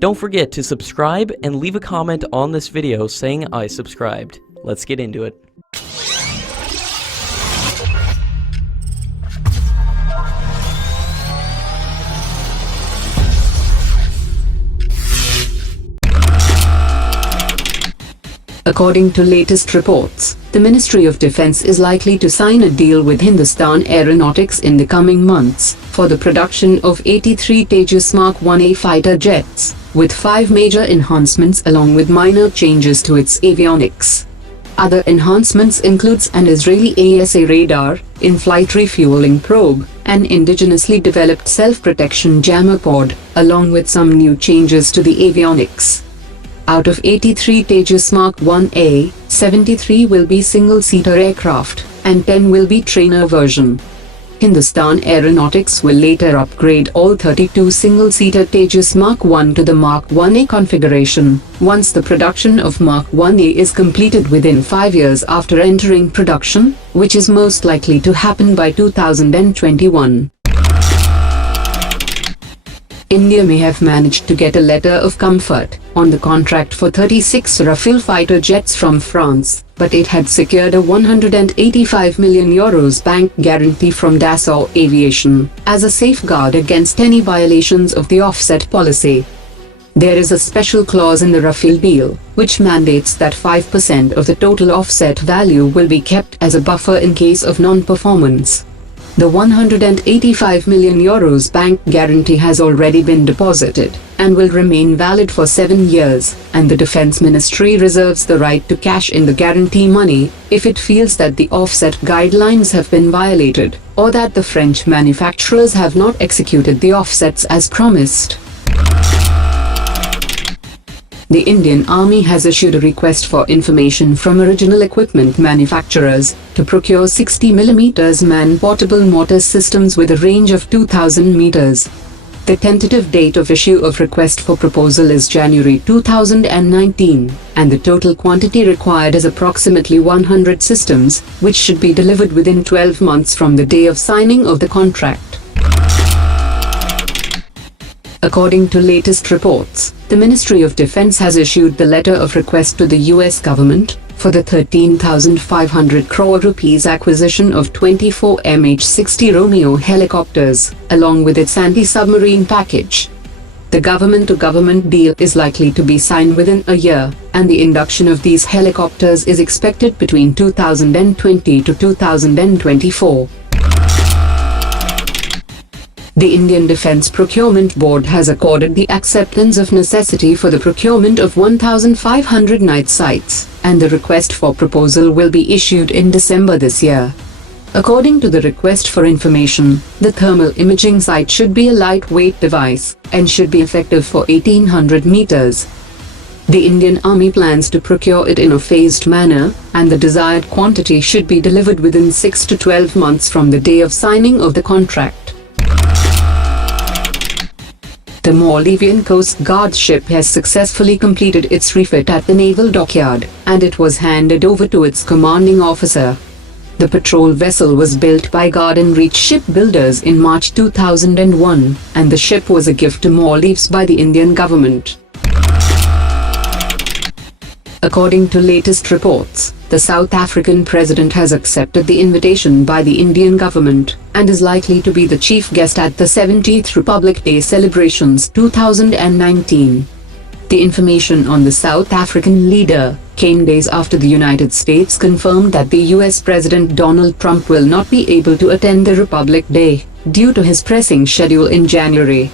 Don't forget to subscribe and leave a comment on this video saying I subscribed. Let's get into it. According to latest reports, the Ministry of Defense is likely to sign a deal with Hindustan Aeronautics in the coming months for the production of 83 Tejas MK-1A fighter jets, with 5 major enhancements along with minor changes to its avionics. Other enhancements includes an Israeli AESA radar, in-flight refueling probe, an indigenously developed self-protection jammer pod, along with some new changes to the avionics. Out of 83 Tejas MK-1A, 73 will be single-seater aircraft, and 10 will be trainer version. Hindustan Aeronautics will later upgrade all 32 single-seater Tejas MK-1 to the MK-1A configuration, once the production of MK-1A is completed within 5 years after entering production, which is most likely to happen by 2021. India may have managed to get a letter of comfort on the contract for 36 Rafale fighter jets from France, but it had secured a €185 million bank guarantee from Dassault Aviation as a safeguard against any violations of the offset policy. There is a special clause in the Rafale Deal, which mandates that 5% of the total offset value will be kept as a buffer in case of non-performance. The €185 million bank guarantee has already been deposited and will remain valid for 7 years, and the Defense Ministry reserves the right to cash in the guarantee money if it feels that the offset guidelines have been violated, or that the French manufacturers have not executed the offsets as promised. The Indian Army has issued a request for information from original equipment manufacturers to procure 60mm man-portable mortar systems with a range of 2,000 meters. The tentative date of issue of request for proposal is January 2019, and the total quantity required is approximately 100 systems, which should be delivered within 12 months from the day of signing of the contract. According to latest reports, the Ministry of Defense has issued the letter of request to the US government for the 13,500 crore rupees acquisition of 24 MH-60R Naval Helicopters, along with its anti-submarine package. The government-to-government deal is likely to be signed within a year, and the induction of these helicopters is expected between 2020 to 2024. The Indian Defence Procurement Board has accorded the acceptance of necessity for the procurement of 1,500 night sites, and the request for proposal will be issued in December this year. According to the request for information, the thermal imaging site should be a lightweight device and should be effective for 1,800 meters. The Indian Army plans to procure it in a phased manner, and the desired quantity should be delivered within 6 to 12 months from the day of signing of the contract. The Maldivian Coast Guard ship has successfully completed its refit at the naval dockyard, and it was handed over to its commanding officer. The patrol vessel was built by Garden Reach Shipbuilders in March 2001, and the ship was a gift to Maldives by the Indian government. According to latest reports, the South African president has accepted the invitation by the Indian government and is likely to be the chief guest at the 70th Republic Day celebrations 2019. The information on the South African leader came days after the United States confirmed that the US President Donald Trump will not be able to attend the Republic Day due to his pressing schedule in January.